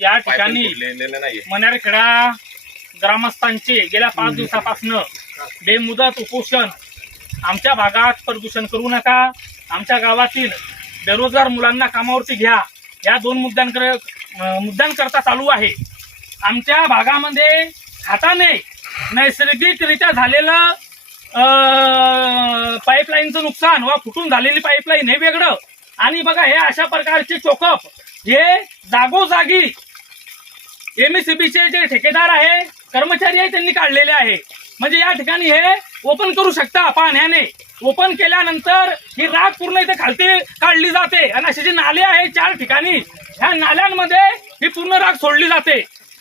या ठिकाणी मनारखेडा ग्रामस्थांचे गेल्या पाच दिवसापासून बेमुदत उपोषण आमच्या भागात प्रदूषण करू नका. आमच्या गावातील बेरोजगार मुलांना कामावरती घ्या. या दोन मुद्द्यांकडे मुद्द्यांकरता चालू आहे. आमच्या भागामध्ये हाताने नैसर्गिकरित्या झालेलं पाईपलाईनचं नुकसान व फुटून झालेली पाईपलाईन हे वेगळं. आणि बघा हे अशा प्रकारचे चोकप हे जागोजागी एमएससीबीचे जे ठेकेदार आहे कर्मचारी आहे त्यांनी काढलेले आहे. म्हणजे या ठिकाणी हे ओपन करू शकता पाण्याने. ओपन केल्यानंतर ही राख पूर्ण इथे खालती काढली जाते. आणि असे जे नाले आहे चार ठिकाणी ह्या नाल्यांमध्ये ही पूर्ण राख सोडली जाते.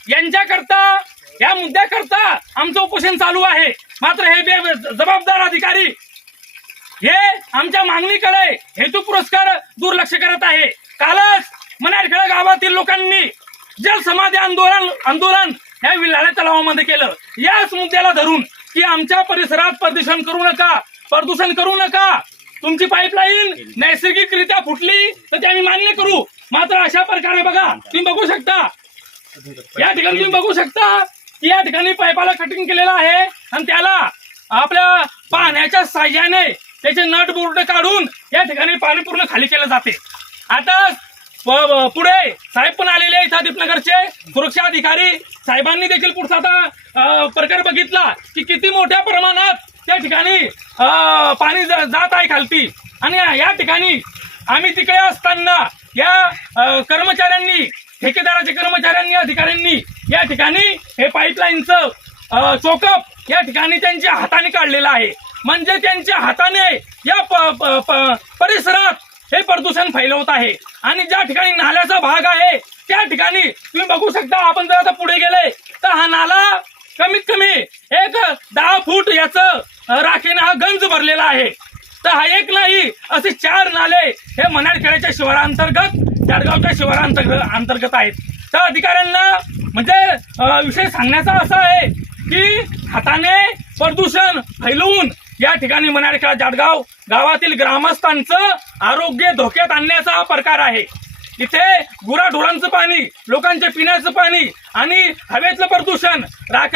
यांच्याकरता या मुद्द्याकरता आमचं उपोषण चालू आहे. मात्र हे बे जबाबदार अधिकारी हे आमच्या मागणीकडे हेतू पुरस्कार दुर्लक्ष करत आहे कालच मनारखेडा गावातील लोकांनी समाधी आंदोलन आंदोलन या विल्हाळ्या तलावामध्ये केलं. याच मुद्द्याला धरून की आमच्या परिसरात प्रदूषण करू नका. प्रदूषण करू नका. तुमची पाईपलाईन नैसर्गिकरित्या फुटली तर ते आम्ही मान्य करू. मात्र अशा प्रकारे बघा तुम्ही बघू शकता. या ठिकाणी तुम्ही बघू शकता की या ठिकाणी पाईपाला कटिंग केलेलं आहे. आणि त्याला आपल्या पाण्याच्या साह्याने त्याचे नट बोर्ड काढून या ठिकाणी पाणी पूर्ण खाली केलं जाते. आता पुढे. साहेब पण आलेले आहेत इथं दीपनगरचे. सुरक्षा अधिकारी साहेबांनी देखील पुढचा आता प्रकार बघितला की किती मोठ्या प्रमाणात त्या ठिकाणी पाणी जात आहे खालती. आणि या ठिकाणी आम्ही तिकडे असताना या कर्मचाऱ्यांनी ठेकेदाराच्या कर्मचाऱ्यांनी अधिकाऱ्यांनी या ठिकाणी हे पाईपलाईनचं चोकप या ठिकाणी त्यांच्या हाताने काढलेलं आहे. म्हणजे त्यांच्या हाताने या प- प- प- परिसरात हे प्रदूषण फैलवत आहे. आणि ज्या ठिकाणी नाल्याचा भाग आहे त्या ठिकाणी तुम्ही बघू शकता आपण जर आता पुढे गेले तर हा नाला कमीत कमी एक दहा फूट याचं राखेने हा गंज भरलेला आहे. तर हा एक नाही असे चार नाले हे मनाडखेड्याच्या शिवारांतर्गत जळगावच्या शिवारांतर्गत अंतर्गत आहेत. तर अधिकाऱ्यांना म्हणजे विषय सांगण्याचा असा आहे की हाताने प्रदूषण फैलवून या ठिकाणी मनारखेडा जाडगाव गावातील ग्रामस्थांचं आरोग्य धोक्यात आणण्याचा हा प्रकार आहे. इथे गुराढोरांचं पाणी लोकांच्या पिण्याचं पाणी आणि हवेतलं प्रदूषण राख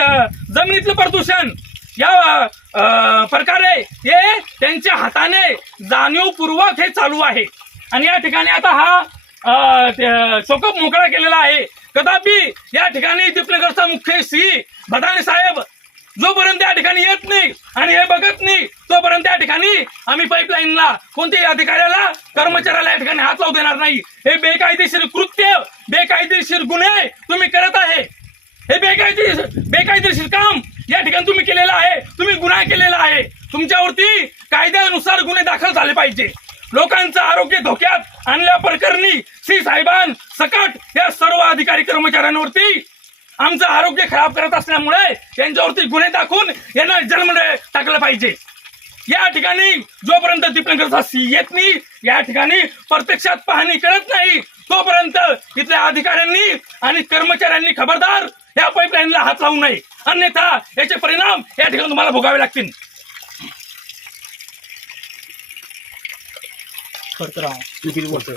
जमिनीतलं प्रदूषण या प्रकारे हे त्यांच्या हाताने जाणीवपूर्वक हे चालू आहे. आणि या ठिकाणी आता हा चोकप मोकळा केलेला आहे. कदापि या ठिकाणी दीपनगरचा मुख्य श्री भदाणे साहेब जोपर्यंत त्या ठिकाणी येत नाही आणि हे बघत नाही तोपर्यंत त्या ठिकाणी आम्ही पाईपलाईनला कोणत्याही अधिकाऱ्याला कर्मचाऱ्याला या ठिकाणी हात लावू देणार नाही. हे बेकायदेशीर कृत्य बेकायदेशीर गुन्हे तुम्ही करत आहे. हे बेकायदेशीर बेकायदेशीर काम या ठिकाणी तुम्ही केलेलं आहे. तुम्ही गुन्हा केलेला आहे. तुमच्यावरती कायद्यानुसार गुन्हे दाखल झाले पाहिजे. लोकांचं आरोग्य धोक्यात आणल्या प्रकरणी श्री साहेबान सकट या सर्व अधिकारी कर्मचाऱ्यांवरती आमचं आरोग्य खराब करत असल्यामुळे यांच्यावरती गुन्हे दाखवून यांना जन्मले टाकलं पाहिजे. या ठिकाणी जोपर्यंत दीपनगरचा सी येत नाही या ठिकाणी प्रत्यक्षात पाहणी करत नाही तोपर्यंत इथल्या अधिकाऱ्यांनी आणि कर्मचाऱ्यांनी खबरदार या पाईपलाईनला हात लावू नये. अन्यथा याचे परिणाम या ठिकाणी तुम्हाला भोगावे लागतील. निखिल बोलतोय.